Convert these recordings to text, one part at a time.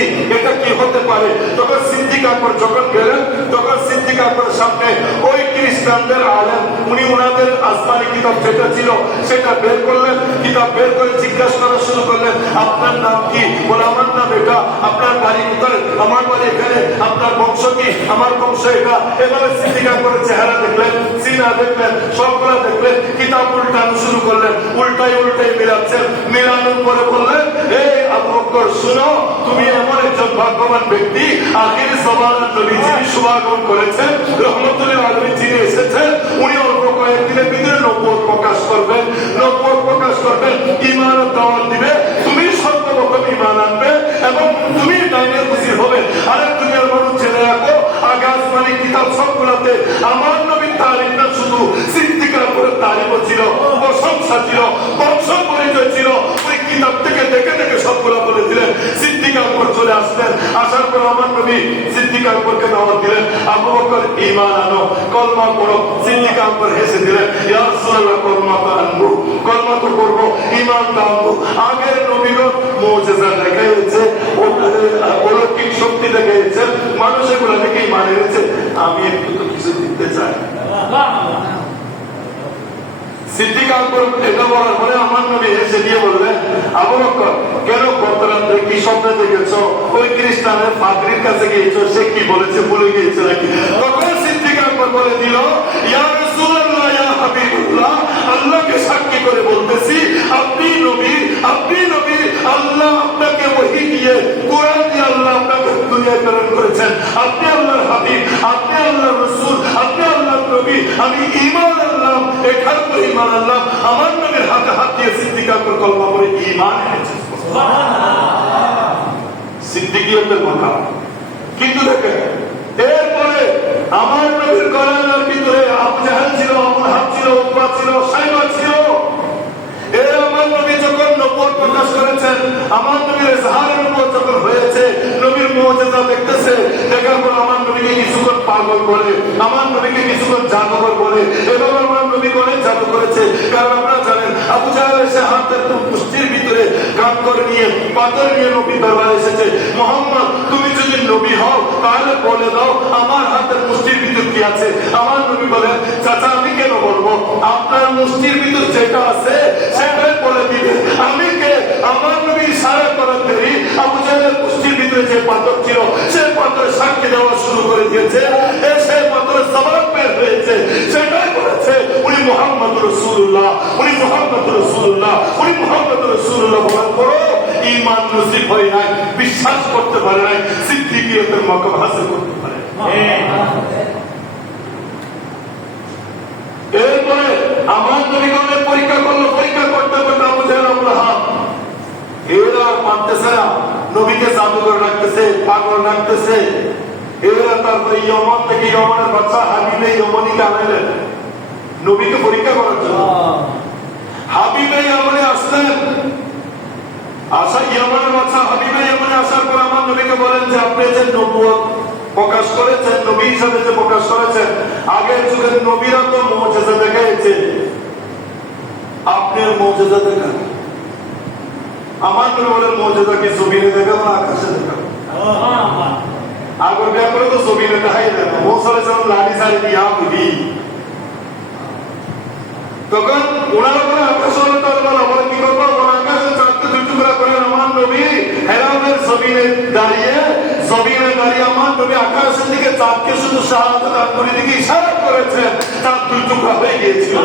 দেখেছি, এটা কি হতে পারে। তখন সিদ্দিক আকবর যখন গেলেন, তখন সিদ্দিক আকবরের সামনে ওই খ্রিস্টানদের আলেম, উনি ওনাদের আসমানি কিতাব যেটা ছিল সেটা বের করলেন। কিতাব বের করে জিজ্ঞাসা করা শুরু করলেন, আপনার নাম কি? বলে আমার নাম এটা। আপনার বাড়ি কোথায়? আমার বাড়ি এখানে। আপনার বংশ কি? আমার বংশ এটা। এভাবে সিদ্দিক আকবরের চেহারা দেখলেন, সিনা দেখলেন, সবগুলা দেখলেন, কিতাব উল্টানো শুরু করলেন। উল্টাই উল্টাই মিলাচ্ছেন। মিলানোর পরে বললেন, এই আবু বকর শুনো, তুমি এমন একজন ভাগ্যবান ব্যক্তি, আখির জামানার নবী যিনি শুভাগমন করেছেন, রহমতুল্লাহ আলামিন যিনি এসেছেন, উনি অল্প কয়েকদিনের ভিতরে নবুয়ত প্রকাশ করবেন। নবুয়ত প্রকাশ করবেন, ঈমানের দাওয়াত দিবে, তুমি সর্বপ্রথম ঈমান আনবে এবং তুমি ডাইনে খুশি হবে। আরে দুনিয়ার মানুষ জেনে রাখো, আগে আসমানি কিতাব সবগুলোতে আমার নবীর তারিফ না, শুধু সিদ্দিক আকবরের তারিফও ছিল, প্রশংসা ছিল, বংশ পরিচয় ছিল। ওই কিতাব থেকে দেখে দেখে সবগুলো বলে দিলেন। সিদ্দিক আকবর চলে আসলেন। আসার পর আমার নবী সিদ্দিক আকবরকে দাওয়াত দিলেন, আবু বকর ঈমান আনো, কলমা পড়ো। সিদ্দিক আকবর হেসে দিলেন, ইয়া রাসূলুল্লাহ কলমা তো আনবো, কলমা তো করবো, ঈমান তো আনবো। আগের নবীগণ মুজিজা দেখাইছে, অলৌকিক শক্তি দেখাইছে, মানুষ এগুলো দেখেই মানে নিয়েছে, আমি একটু তো কিছু দিতে চাই। সিদ্দিক আকবর এটা বলার পরে আমার নবী হেসে দিয়ে বললেন, আবু বকর কেন গত রাত্রে কি স্বপ্ন দেখেছো? ওই খ্রিস্টানের পাদ্রীর কাছে গিয়েছো, সে কি বলেছে ভুলে গিয়েছে নাকি? তখন সিদ্দিক আকবর বলে দিল, ইয়া রাসূলুল্লাহ, ইয়া হাবিবুল্লাহ, আল্লাহকে সাক্ষী করে বলতেছি, আপনি নবী, আপনি নবী। আল্লাহ আপনাকে ওহী দিয়ে, কোরআন দিয়ে আল্লাহ আপনাকে দুনিয়ায় প্রেরণ করেছেন। আপনি আল্লাহর হাবিব, আপনি আল্লাহর রাসূল, আপনি আল্লাহর নবী। আমি ঈমান আনলাম, এটার উপর ঈমান আনলাম। আমার নবীর হাতে হাত দিয়ে সিদ্দিক আকবর কলমা পড়ে ঈমান এনেছে। সুবহানাল্লাহ, সিদ্দিকিয়তের কথা। কিন্তু দেখেন, এরপরে আমার নবীর গলার ভিতরে আবু জাহেল ছিল, আবু লাহাব ছিল, উতবা ছিল, সাইবা ছিল। এর আমার নবী যখন নবুয়ত প্রকাশ করেছেন, আমার নবীর ইজহারের নবুয়ত যখন হয়েছে, নবীর মুজিজা দেখতেছে, দেখার পর আমার নবীকে কিছুক্ষণ পাগল বলে, আমার নবীকে কিছুক্ষণ জাদুকর বলে। এবং আমার নবী অনেক জাদু করেছে। কারণ আপনারা জানেন, আবু জাহেল এসে হাতের মুষ্টির ভিতরে কাঁকর নিয়ে, পাথর নিয়ে নবী দরবারে এসেছে, মুহাম্মদ তুমি যদি নবী হও তাহলে বলে দাও আমার হাতের মুষ্টির ভিতর কি আছে। আমার নবী বলেন, চাচা আমি কেন বলবো, আপনার মুষ্টির ভিতর যেটা আছে সেটাই বলে দিবে। আমি কে? আমার নবী ইশারা করার দেরি আবু জাহেলের মুষ্টির ভিতরে যে পাথর ছিল সে পাথর সাক্ষী দেওয়া শুরু করে দিয়েছে। সে পাথরের জবাব বের হয়েছে, সেটাই বলেছে উনি মুহাম্মদ রাসূলুল্লাহ, উনি মুহাম্মদ রাসূলুল্লাহ, উনি মুহাম্মদ রাসূলুল্লাহ বলার পরও ঈমান নসিব হয় নাই, বিশ্বাস করতে পারে নাই, সিদ্দিকিয়তের মাকাম হাসিল করতে পারে। এরপরে আমার নবীগণের পরীক্ষা করলো, পরীক্ষা করতে করতে আবু জাহেল, আবু লাহাব এরা মানতেছে না, নবীকে জাদুকর রাখতেছে, পাগল রাখতেছে। এরা তারপরে ইয়মন থেকে, ইয়মনের বাচ্চা হাবিবে ইয়মনিকে আনাইলেন নবীকে পরীক্ষা করার জন্য। হাবিবে ইয়মনে আসলেন, আসা ইয়মনের বাচ্চা হাবিবে ইয়মনে আসার পর আমার নবীকে বলেন যে আপনি যে নবুয়ত প্রকাশ করেছেন, নবী হিসাবে যে প্রকাশ করেছেন, আগের যুগের নবীরা তো মুজিজা দেখাইছে, আপনার মুজিজা দেখান। আমার নবী বলেন, মুজিজা কি জমিনে দেখাবো না আকাশে দেখাবো? আগর ব্যাপারে তো জমিনে দেখাই দেন, মুসা আলাইহিস সালাম লাঠি ছাড়ি দিয়া বুঝি। তখন ওনারা বলে আকাশ বলে কি করবো, আকাশে চারটে দুই টুকরা করে আমার নবী হেরামের জমিনে দাঁড়িয়ে, জমিনে দাঁড়িয়ে আমার নবী আকাশের দিকে চাঁদকে শুধু শাহাদাত আঙ্গুলের দিকে ইশারা করেছেন, চাঁদ দুই টুকরা হয়ে গিয়েছিল।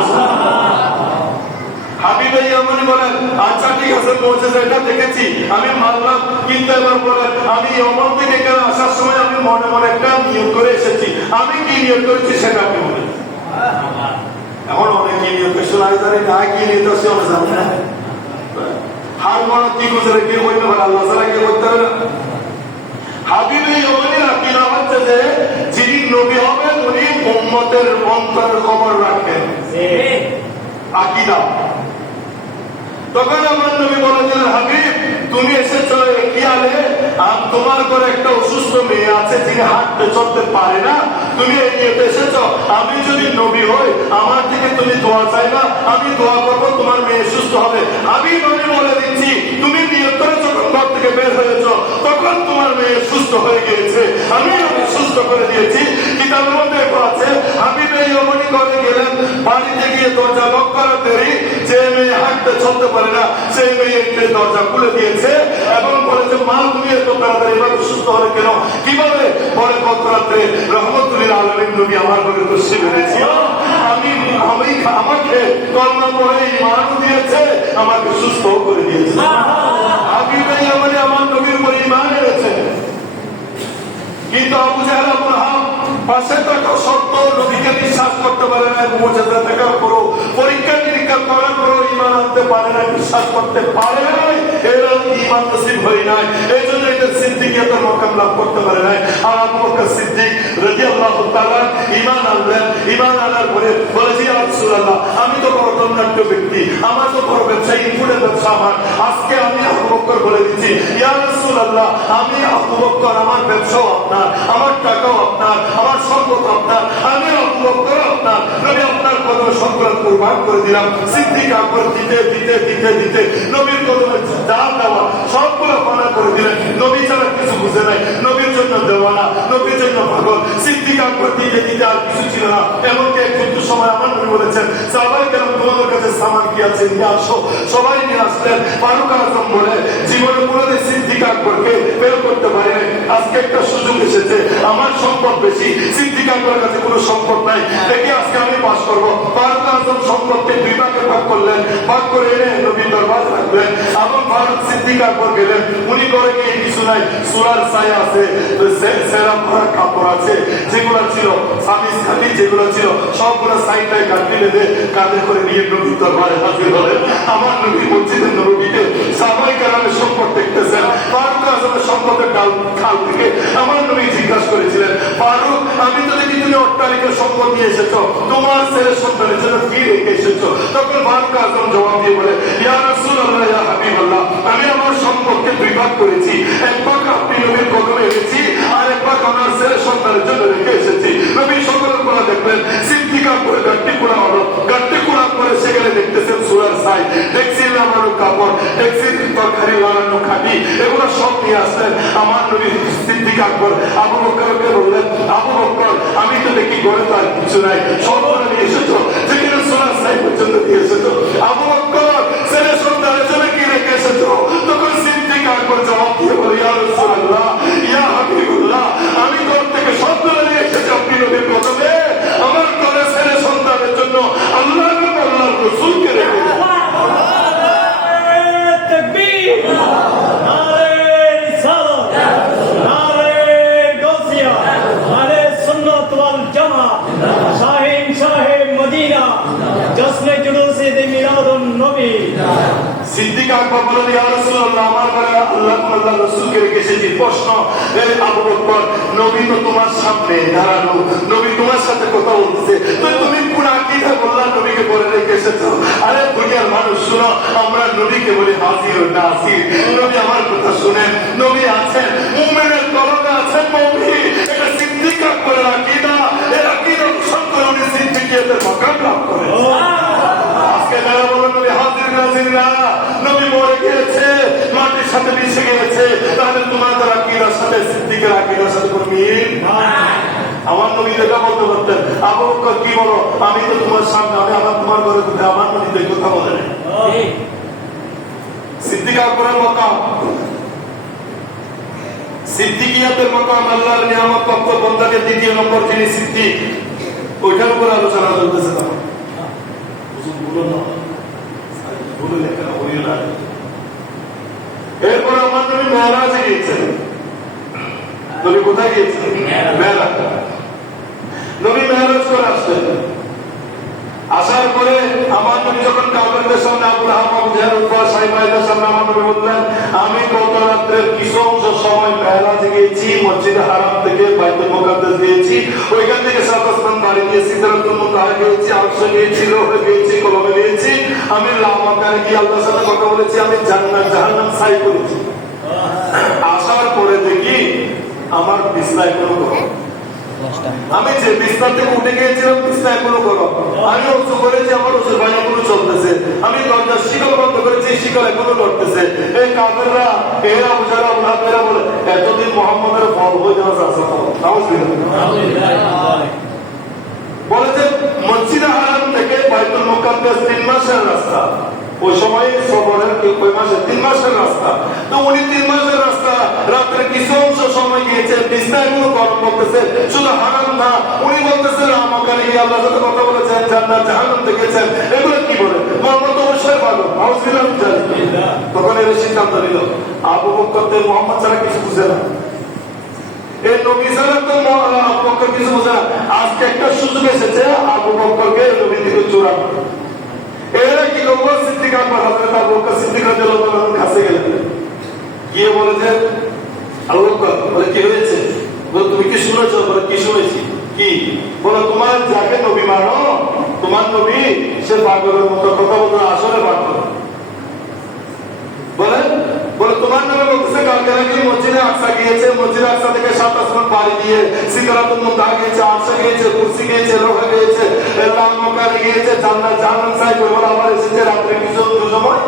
হাবিবে ইয়ামানি বলেন, আচ্ছা ঠিক আছে, মুজিজা এটা দেখেছি, আমি মানলাম, কিন্তু এবার বলেন আমি ইয়ামান থেকে এখানে আসার সময় আমি মনে মনে একটা নিয়ত করে এসেছি, আমি কি নিয়ত করেছি সেটা আপনি বলেন। এখন অনেক কি নিয়ত শোনাই জানি না, কি নিয়ত আছে অনেক জানি না। হার মনে কি গুজরে কি হইতে পারে, আল্লাহ ছাড়া কি করতে হবে না। হাবিবে ইয়ামানির আকীদা হচ্ছে যে যিনি নবী হবেন উনি উম্মতের অন্তরের খবর রাখবেন, আকীদা। তখন আমার নবী বলেছিলেন, হাবিব তুমি এসেছো একিয়ালে, আর তোমার ঘরে একটা অসুস্থ মেয়ে আছে যিনি হাঁটতে চলতে পারে না, তুমি এই নিয়তে এসেছো, আমি যদি নবী হই আমার থেকে তুমি দোয়া চাইবা, আমি দোয়া করবো তোমার মেয়ে সুস্থ হবে। আমি নবী বলে দিচ্ছি, তুমি নিয়ত করে যখন ঘর থেকে বের হয়েছো তখন তোমার আমার মেয়ে সুস্থ হয়ে গিয়েছে, আমি ওকে সুস্থ করে দিয়েছি। কিতাবের মধ্যে আছে হাবিব এই অমনি করে গেলেন, বাড়িতে গিয়ে দরজা লক করার দেরি, যে মেয়ে হাঁটতে চলতে পারে না সেই মেয়ে দরজা খুলে দিয়েছে এবং বলেছে মা তুমি এত তাড়াতাড়ি এভাবে সুস্থ হলে কেন, কিভাবে? পরে গত রাত্রে রহমতুল্লিল আলামিন নবী আমার ঘরে তশরিফ এনেছিল, আমি আমাকে কলমা পড়ে ঈমান দিয়েছে, আমাকে সুস্থ করে দিয়েছে। হাবিব এই অমনি আমার নবীর উপর ঈমান এনেছে। কিন্তু আবু জাহেল আবু লাহাব পাশে থাকা সত্ত্বেও নবীকে বিশ্বাস করতে পারে না, মুজিজা দেখার পরও, পরীক্ষা নিরীক্ষা করার পরও ঈমান আনতে পারে না, বিশ্বাস করতে পারে নাই, এর ঈমান নসিব হয় নাই, এই জন্য এটা সিদ্দিকিয়াতের মাকাম লাভ করতে পারে নাই। আর আবু বকর সিদ্দিক রাদিয়াল্লাহু তাআলা ঈমান আনলেন। ঈমান আনার পরে বলেছি ইয়া রাসূলুল্লাহ, আমি তো বড় ধনাঢ্য ব্যক্তি, আমার তো বড় ব্যবসা, ইনপুটের ব্যবসা আমার, আজকে আমি আবু বকর বলে দিচ্ছি ইয়া রাসূলুল্লাহ, আমি আবু বকর, আমার ব্যবসাও আপনার, আমার টাকাও আপনার, আমার সম্পদ আপনার, আমি আবু বকর আপনার, নবী আপনার কদমে সম্পদ কুরবান করে দিলাম। সিদ্দিক আকবর দিতে দিতে দিতে দিতে নবীর কদমে যা দেওয়া সবগুলো মানা করে দিলেন। নবী ছাড়া কিছু বুঝে নাই, নবীর জন্য দেওয়ানা, নবীর জন্য পাগল। সিদ্দিক আকবর দিতে দিতে আর কিছু ছিল না। এমনকি এক যুদ্ধ সময় আমার নবী বলেছেন সাহাবায়ে কেরাম তোমাদের কাছে সামান কি আছে নিয়ে আসো, সবাই নিয়ে আসলেন। ফারুক আজম বলে জীবনে কোনোদিন সিদ্দিক আকবরকে বের করতে পারে নাই, আজকে একটা সুযোগ এসেছে, আমার সম্পদ বেশি, সিদ্দিক আকবরের কাছে কোনো সম্পদ নাই, দেখি আজকে আমি পাস করবো। ফারুক আজম সম্পদকে দুই ভাগে ভাগ করলেন, ভাগ করে এনে নবীর দরবারে রাখলেন। এবং ফারুক সিদ্দিক আকবর গেলেন, উনি করে গিয়ে কিছু নাই, সুরার ছায়া আছে, সেরা ভরা কাপড় আছে, যেগুলো ছিল স্বামী স্বামী যেগুলো ছিল সবগুলো সাইডটায় কাটতে বেঁধে কাঁধে করে নিয়ে নবীর দরবারে হাজির হলেন। আমার নবী মসজিদের নববীতে সাহাবায়ে কেরামের সম্পদ দেখতেছেন, ফারুক আজমের সম্পদের খাল থেকে আমার নবী জিজ্ঞাসা করেছিলেন ফারুক, আমি তো দেখি তুমি অট্টালিকার সম্পদ নিয়ে এসেছো, তোমার ছেলে সন্তানের জন্য কি রেখে এসেছো? তখন ফারুক আজম জবাব দিয়ে বলে ইয়া রাসূলুল্লাহ ইয়া হাবিবাল্লাহ, আমি আমার সম্পদকে দুই ভাগ করেছি, এক ভাগ আপনি নবীর কদমে এনেছি, আর এক ভাগ আমার ছেলে সন্তানের জন্য রেখে এসেছি। নবী সকলের কোলা দেখলেন, সিদ্দিক আকবরের গাড়ি কোলা হলো, গাড়ি কোলা করে সেখানে দেখতেছেন সুরার ছাই, দেখছেন আমার কাপড়, দেখছেন তরকারি লাগানো খাটি, এগুলো সব নিয়ে আসলেন। আমার নবী সিদ্দিক আকবর আবু বকরকে বললেন আবু বকর, আমি তো দেখি ঘরে তো আর কিছু নাই, সবগুলো নিয়ে এসেছো, যেখানে সুরার ছাই পর্যন্ত নিয়ে এসেছো, আবু বকর ছেলে সন্তানের জন্য কি রেখে এসেছো? তখন সিদ্দিক আকবর জবাব দিয়ে বলে ইয়া রাসূলুল্লাহ ইয়া হাবিবুল্লাহ, আমি ঘর থেকে সবগুলো নিয়ে এসেছি আপনি নবীর কদমে, আমার ঘরে ছেলে সন্তানের জন্য আল্লাহ এবং আল্লাহর রাসূলকে রেখে সিদ্দিক আকবর বলেন ইয়া রাসূলুল্লাহ, আমার ঘরে আল্লাহ আল্লাহর রাসূলকে রেখে এসেছি। প্রশ্ন, আবু বকর নবী তো তোমার সামনে দাঁড়ানো, নবী তোমার সাথে কথা বলতেছে, তো তুমি কোন আকীদা বললা নবীকে বলে রেখে এসেছো? আরে দুনিয়ার মানুষ শুনো, আমরা নবীকে বলি হাজির ও নাসির, নবী আমার কথা শুনেন, নবী আছেন, মুমিনের কলবে আছেন মুমিন, এটা সিদ্দিক আকবরের আকীদা, এই আকীদা সন্তান উনি সিদ্দিকিয়াতের মাকাম লাভ করেন। আজকে যারা বলেন নবী হাজির নাজির না, নবী মরে গিয়েছে, মাটির সাথে মিশে গিয়েছে, তাহলে তোমাদের আকীদার সাথে সিদ্দিকের আকীদার সাথে কোনো মিল নাই। আমার নবী দেখা বলতে পারতেন আবু বকর কি বলো, আমি তো তোমার সামনে, আমি আমার তোমার ঘরে কোথায়, আমার নবী তো কথা বলে নাই। সিদ্দিক আকবরের মাকাম, সিদ্দিকিয়াতের মাকাম, আল্লাহর নিয়ামত প্রাপ্ত বান্দাকে দ্বিতীয় নম্বর যিনি সিদ্দিক, ওইটার উপর আলোচনা চলতেছে। এরপর আমার নবী মেরাজে গিয়েছেন। নবী কোথায় গিয়েছেন? মেরাজ। নবী মেরাজ করে আসলেন, আসার পরে আমার নবী যখন কাফেরদের সামনে আবু লাহাব আবু জাহেল উতবা সাইবাদের সামনে আমার নবী বললেন আমি গত রাত্রের কিছু অংশ সময় মেরাজে গিয়েছি, মসজিদে হারাম থেকে বাইতুল মুকাদ্দাস গিয়েছি, ওইখান থেকে সাত আসমান বাড়ি গিয়েছি, সিদরাতুল মুনতাহা গিয়েছি, আরশ গিয়েছি, লোহ গিয়েছি, কলমে গিয়েছি, আমি লামাকানে গিয়ে আল্লাহর সাথে কথা বলেছি, আমি জান্নাত জাহান্নাম সাই করেছি। আসার পরে দেখি আমার বিছনায় কোনো গরম, আমি যে বিছনা থেকে উঠে গিয়েছিলাম বিছনা এখনো গরম, আমি অজু করেছি আমার অজুর পানি এখনো চলতেছে, আমি দরজার শিকল বন্ধ করেছি শিকল এখনো লড়তেছে। এই কাফেররা এরা বুঝারা ওনারা বলে এতদিন মোহাম্মদের ফল হয়ে যাওয়া আছে বলেছে মসজিদে হারাম থেকে বাইতুল মুকাদ্দাস 3 মাসের রাস্তা, ওই সময় সফরের ওই মাসে 3 মাসের রাস্তা। তো উনি 3 মাসের রাস্তা রাত্রে কিছু অংশ সময় গিয়েছে বিছনায় কোনো গরম করতেছে, শুধু হারাম না উনি বলতেছেন আমাকারে আল্লাহর সাথে কথা বলেছেন জান্নাত জাহান্নাম দেখেছেন, এগুলো কি বলে মোহাম্মদ অবশ্যই ভালো আউযুবিল্লাহ জানি। তখন এর সিদ্ধান্ত নিল আবু বকর মোহাম্মদ ছাড়া কিছু বুঝে না, এই নবী ছাড়া তো আবু বকর কিছু বুঝে না। আজকে একটা সুযোগ এসেছে আবু বকরকে নবী থেকে চোরানো। এরা কি করবো সিদ্দিক আকবর হযরত আবু বকর সিদ্দিক রাদিয়াল্লাহু তাআলার কাছে গেলেন, গিয়ে বলেছে আবু বকর বলে কি হয়েছে, বলে তুমি কি শুনেছো, বলে কি শুনেছি কি, বলে তোমার যাকে নবী মানো তোমার নবী সে পাগলের মতো কথা বলতে আসলে পাগল। বলে বলে তোমার নবী বলতেছে কালকে নাকি মসজিদে আকসা গিয়েছে, মসজিদে আকসা থেকে 7 আসমান পাড়ি দিয়ে সিদরাতুল মুনতাহা গিয়েছে, আরশ গিয়েছে, কুরসি গিয়েছে, লৌহ গিয়েছে, আল্লাহ মাকানে গিয়েছে, জান্নাত জাহান্নাম চাই করে আবার এসেছে রাত্রে কিছু সময়।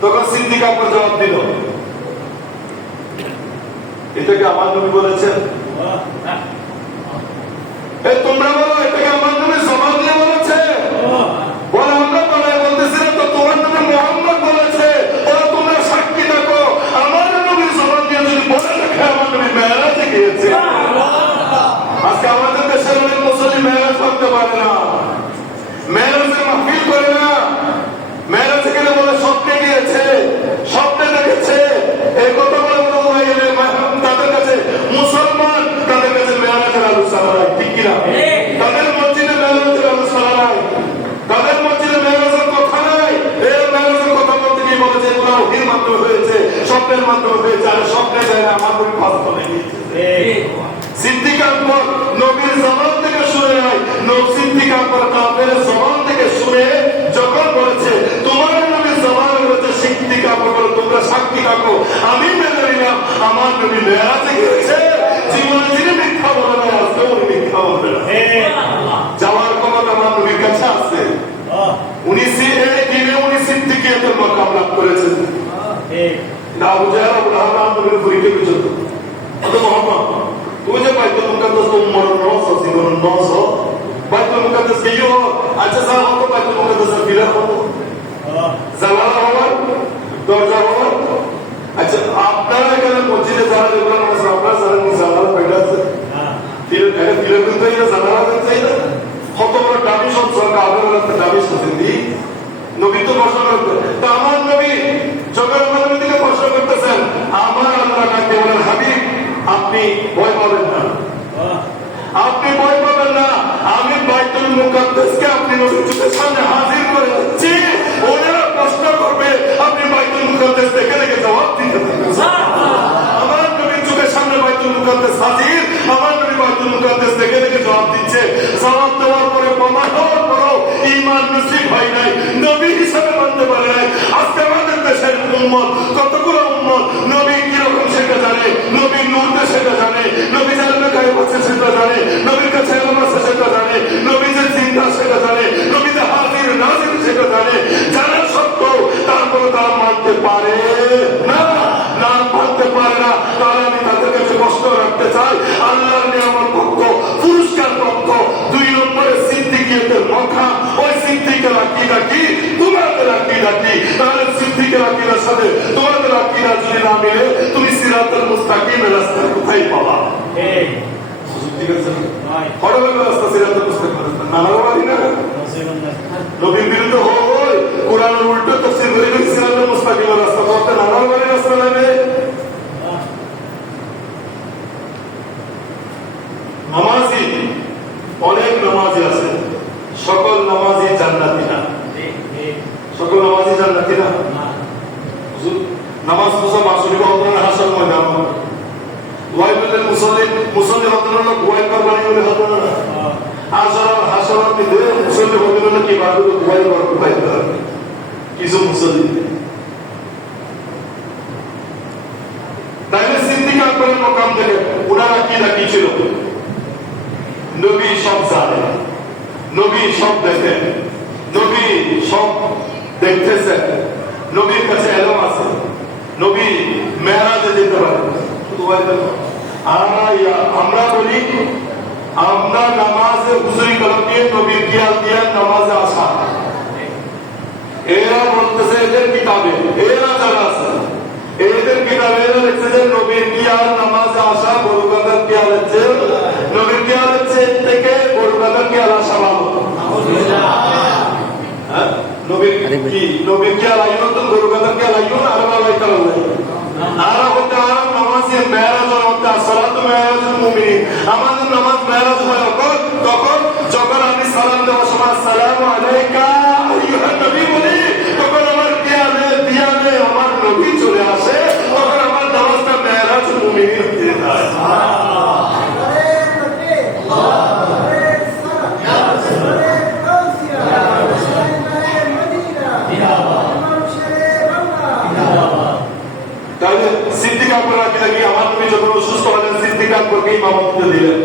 তখন সিদ্দিক আকবর জবাব দিল এটাকে আমার নবী বলেছেন, এই তোমরা বলো এটাকে আমার নবী জবাব দিয়ে বলেছে, বলে আমরা বলায় বলতেছিলাম তো তোমার নবী মুহাম্মদ বলেছে, ওরা তোমরা সাক্ষী থাকো আমার নবীর জবাব দিয়ে যদি বলে রাখে আমার নবী মেরাজে গিয়েছে। আজকে আমাদের দেশের অনেক মুসলিম মেরাজ করতে পারে না, মেরাজের মাহফিল করে না, মেরাজে গেলে বলে স্বপ্নে গিয়েছে, স্বপ্নে দেখেছে, এই কথা বলে তাদের কাছে মুসলমান, তাদের কাছে মেরাজের আলোচনা নাই, ঠিক কিনা? তাদের মসজিদে মেরাজের আলোচনা নাই, তাদের মসজিদে মেরাজের কথা নাই। এই মেরাজের কথা বলতে গিয়ে বলেছে এগুলো ওহীর মাধ্যমে হয়েছে, স্বপ্নের মাধ্যমে হয়েছে, আর স্বপ্নে যায় না আমার নবী বাস্তবে গিয়েছে। সিদ্দিক আকবর নবীর জবান থেকে শুনে নাই, সিদ্দিক আকবর কাফের জবান থেকে শুনে যখন বলেছে তোমার নবীর জবান বলেছে, সিদ্দিক আকবর বলে তোমরা সাক্ষী থাকো আমি মেনে নিলাম আমার নবী মেরাজে গিয়েছে। জীবনে যিনি মিথ্যা বলে না আজকে উনি মিথ্যা বলবে না, যাওয়ার ক্ষমতা আমার নবীর কাছে আছে। উনি দিনে উনি সিদ্দিকিয়াতের মাকাম লাভ করেছেন। না বুঝে আবু লাহাব নবীর পরীক্ষা পর্যন্ত মোহাম্মদ তুমি যে বাইতুল মুকাদ্দাস উম্মার নস জীবন নস বাইতুল মুকাদ্দাস গিয়েও আচ্ছা স্যার কত বাইতুল মুকাদ্দাসের পিলার কত জানালা হওয়ার দরজা হওয়ার। আচ্ছা আপনারা এখানে মসজিদে যারা দেখবেন আপনারা জানেন জানালা কয়টা আছে, পিলার কিন্তু এই জানালা চাই না, কত বড় দাবি সব সরকার আবার দাবি শুনছি নবী তো প্রশ্ন করতেন, তা আমার নবী যখন আমার নবী থেকে প্রশ্ন করতেছেন আমার আল্লাহ ডাকতে বলেন হাবিব আপনি ভয় পাবেন না, আপনি ভয় পাবেন না, আমি বাইতুল মুকাদ্দাসকে আপনি নবীর চোখের সামনে হাজির করে দিচ্ছি, ওনারা প্রশ্ন করবে আপনি বাইতুল মুকাদ্দাস দেখে দেখে জবাব দিতে থাকবেন। আমার নবীর চোখের সামনে বাইতুল মুকাদ্দাস হাজির, আমার নবী বাইতুল মুকাদ্দাস দেখে দেখে জবাব দিচ্ছে, জবাব দেওয়ার পরে প্রমাণ হওয়ার পরেও ঈমান নসিব হয় নাই, নবী হিসাবে মানতে পারে নাই। আজকে আমাদের দেশের উম্মত কতগুলো উম্মত নবী কিরকম সেটা জানে, নবীর নূরটা সেটা জানে, নবী জান্নাতে গায়েব আছে সেটা জানে, নবীর কাছে ইলম আছে সেটা জানে, নবী যে চিন্তা সেটা জানে, নবী যে হাজির নাজির সেটা জানে, জানা সত্ত্বেও তারপরে তারা মানতে পারে না, না মানতে পারে না। তাহলে আমি তাদের কাছে কষ্ট রাখতে চাই, আল্লাহর নিয়ামত পক্ষ পুরস্কার পক্ষ 2 নম্বরে সিদ্দিকিয়াতের মক্কা, ওই সিদ্দিকের আকীদা কি তোমাদের আকীদা কি, তাহলে সিদ্দিকের আকীদার সাথে তোমাদের আকীদা যদি না মিলে তুমি সিরাতুল মুস্তাকিমের রাস্তা কোথায় পাবা? ঠিক আছে হরবের রাস্তা সিরাতুল মুস্তাকিমের রাস্তা নানার বাড়ি না নবীর বিরুদ্ধে হয় কোরআনের উল্টো তাফসীর করে সিরাতুল মুস্তাকিমের রাস্তা করতে নানার বাড়ির রাস্তা লাগে। নামাজি অনেক নামাজি আছে, সকল নামাজি জান্নাতি না, সকল নামাজি জান্নাতি না। নামাজ পড়া মাসুরি বন্ধনের হাসান ময়দান ওয়াইবুল মুসল্লি মুসল্লি হতনা ওয়াইব করবানি বলে হতনা হাসান হাসান দিতে মুসল্লি হতনা কি বাদ ওয়াইব করতে কিছু মুসল্লি তাইলে সিদ্দিক আকবরের মাকাম থেকে আকিদা কি ছিল? নবী সব জানে, নবী সব দেখেন, নবী সব দেখতেছেন, নবীর কাছে এলম আছে, নবী মেহরাজে যেতে পারে। আমরা বলি আমরা নামাজে হুজুরি কলম দিয়ে নবীর খেয়াল দিয়ে নামাজে আসা, এরা বলতেছে এদের কিতাবে, এরা যারা আছে এদের কিতাবে এরা লিখছে যে নবীর খেয়াল নামাজে আসা বড় কথার খেয়াল হচ্ছে, নবীর খেয়াল হচ্ছে এর থেকে বড় কথার খেয়াল আসা ভালো। নবীর কি নবীর খেয়াল আইন তো বড় কথার খেয়াল আইন আর ভালো কারণ নাই। আর হতে আর নামাজে মেরাজ হতে সালাতু মেরাজুল মুমিনিন, আমাদের নামাজ মেরাজ হয় তখন যখন আমি সালাম দেওয়ার সময় আসসালামু আলাইকা আইয়ুহান নবী বলি, তখন আমার খেয়ালে দিয়ালে আমার নবী চলে আসে, তখন আমার নামাজটা মেরাজুল মুমিনিন হয়ে যায়। তাহলে সিদ্দিক আকবর আকিদা কি? আমার নবী যখন অসুস্থ হলেন সিদ্দিক আকবরকে ইমামতি দিলেন,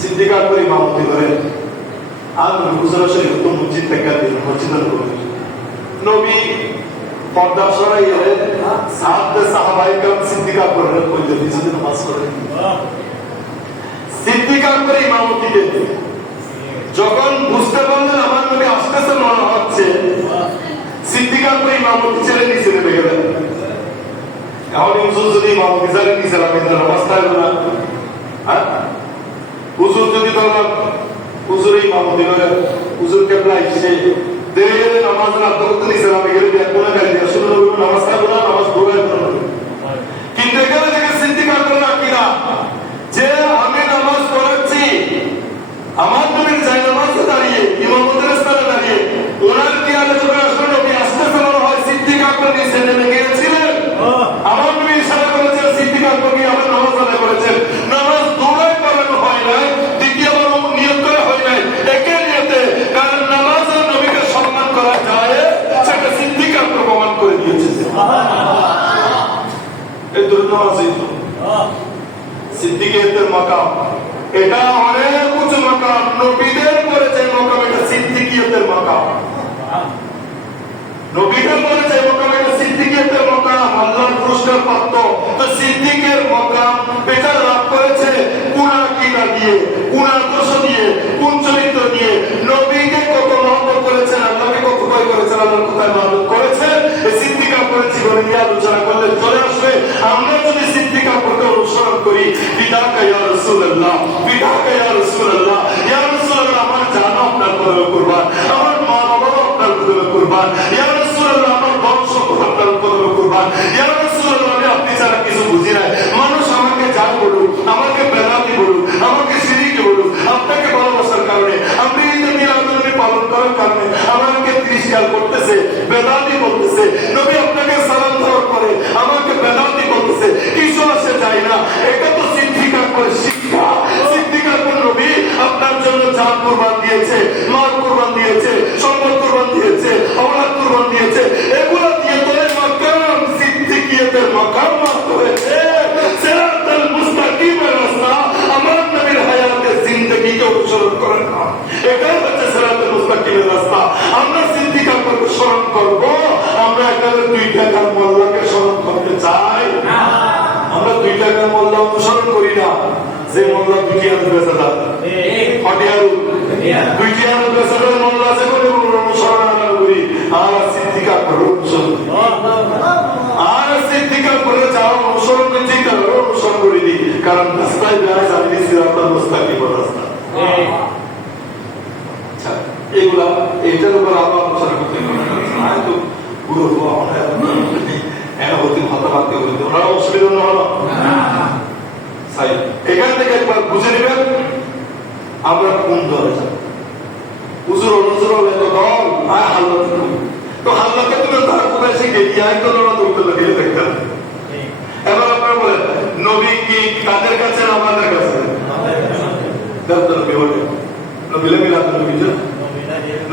সিদ্দিক আকবর ইমামতি করেন, আর নবী হুজুর শরীফ তো মসজিদ থেকে দিলেন, মসজিদের নবী পর্দা সরাই এলেন, সাহাবে সাহাবাই کرام সিদ্দিক আকবরের কইতে দিয়েছেন নামাজ পড়েন, সিদ্দিক আকবর ইমামতি দিলেন। যখন বুঝতে পারলেন আমার নবী আসতেছে মনে হচ্ছে, সিদ্দিক আকবর ইমামতি ছেড়ে নিচে নেমে গেলেন। এখন হুজুর যদি ইমামতি ছেড়ে নিচে নামেন নামাজ থাকবে না। হুজুর যদি ধরেন হুজুর ইমামতি করে হুজুর কেবলা এসে দেরে নামাজ রাত করতে নিচে নামে গেলে দেখবো না, গাড়ি দিয়ে শুরু করবো, নামাজ থাকবো না, নামাজ পড়ে কিন্তু এখানে থেকে সিদ্দিক আকবর আকিদা যে আমি নামাজ পড়াচ্ছি, আমার নবীর জায় নামাজে দাঁড়িয়ে ইমামতের স্থানে দাঁড়িয়ে ওনার খেয়ালে যখন আসলে নবী আসতে চালানো হয়, সিদ্দিক আকবর নিচে নেমে গিয়েছিলেন। আমার নবী ইশারা করেছেন, সিদ্দিক আকবরকে আমার নামাজ আদায় করেছেন। নামাজ দৌড়ায় করানো হয় নাই, দ্বিতীয়বার নিয়ত করা হয় নাই, একে নিয়তে, কারণ নামাজ আর নবীকে সম্মান করা যায় সেটা সিদ্দিক আকবর প্রমাণ করে দিয়েছে। এই দুর্নামাজই তো সিদ্দিকের মাকাম, এটা অনেক উঁচু মাকাম, নবীদের পরে যে মাকাম এটা সিদ্দিকিয়তের মাকাম, নবীদের পরে যে মাকাম এটা সিদ্দিকিয়তের মাকাম, আল্লাহর পুরস্কার প্রাপ্ত। তো সিদ্দিকের মাকাম এটা লাভ করেছে কোন আকীদা দিয়ে, কোন আদর্শ দিয়ে, কোন চরিত্র দিয়ে, নবীকে কত মহব্বত করেছেন, আল্লাহকে কত ভয় করেছেন, আল্লাহর কোথায় মহব্বত করেছেন, এই সিদ্দিক আকবরের জীবনে নিয়ে আলোচনা করলে চলে আসবে। আমরা যদি সিদ্দিক আকবরকে অনুসরণ করি, বিদাকা ইয়া রাসূলুল্লাহ, বিদাকা ইয়া রাসূলুল্লাহ, ইয়া রাসূলুল্লাহ আমার জান আপনার কদমে কুরবান, আমার মা বাবা আপনার কদমে কুরবান, ইয়া রাসূলুল্লাহ আমার বংশ আপনার কদমে কুরবান, ইয়া রাসূলুল্লাহ আমি আপনি ছাড়া কিছু বুঝি না। মানুষ আমাকে যা বলুক, আমাকে বেদাতি বলুক, আমাকে শিরকি বলুক, আপনাকে ভালোবাসার কারণে, আপনি ঈদ মিলাদুন্নবী পালন করার কারণে আমাকে তিরস্কার করতেছে, বেদাতি বলতেছে। নবী আপনাকে সালাম দেওয়ার পরে আমাকে বেদাতি বলতেছে, কিছু আসে যায় না। এটা তো সিদ্দিক আকবরের শিক্ষা। সিদ্দিক আকবর নবী আপনার জন্য জান কুরবান দিয়েছে, মাল কুরবান দিয়েছে, সম্পদ কুরবান দিয়েছে, আওলাদ কুরবান দিয়েছে। এগুলো দিয়ে তোলে মাকাম সিদ্দিকিয়তের মাকাম মাত্র হয়েছে। সিরাতাল মুস্তাকিমের রাস্তা আমার নবীর হায়াতে জিন্দেগিকে অনুসরণ করেন না, এটাই হচ্ছে সিরাতাল মুস্তাকিমের রাস্তা। আমরা সিদ্দিক আকবরকে স্মরণ করব, আমরা এখানে 2 টাকার মোল্লাকে স্মরণ করতে চাই না। আমরা 2 টাকার মোল্লা অনুসরণ করি না, যে মোল্লা 2 টাকার বেচারা হটিয়ারু 2 টাকার বেচারা মোল্লা আছে বলে অনুসরণ করি। আর সিদ্দিক আকবর অনুসরণ, আর সিদ্দিক আকবরের যারা অনুসরণ করছি তারা অনুসরণ করে দিই, কারণ রাস্তায় যায় জানি সিরাতাল মুস্তাকিমের রাস্তা। আচ্ছা, এগুলা এটার উপর আবার আলোচনা করতে হয়তো পুরো হতাবাক্য করতে ওনারা অসুবিধা হলো এখান থেকে একবার বুঝে নেবেন আমরা কোন দলে যাব। হুজুর অনুজুর হলে তো দল আর হাল্লা, তো হাল্লাকে তুমি তার কোথায় শিখে গিয়ে তো ওরা দৌড়তে লাগিয়ে দেখতেন। এবার আপনারা বলেন নবী কি কাদের কাছে না আমাদের কাছে? নবীলে মিলাদ নবী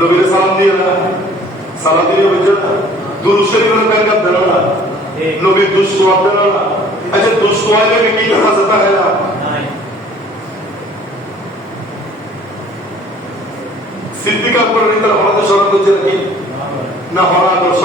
নবীরে সালাম দিয়ে না, সালাম দিয়ে বুঝছো না, দুরূদ শরীফের ব্যাখ্যা দেন না, নবীর দুষ্ট দেন না। আচ্ছা দুষ্ট হইলে কি করা যেতে হয় না? করার ভিতরে হলাতে স্মরণ করছে নাকি না হলা আদর্শ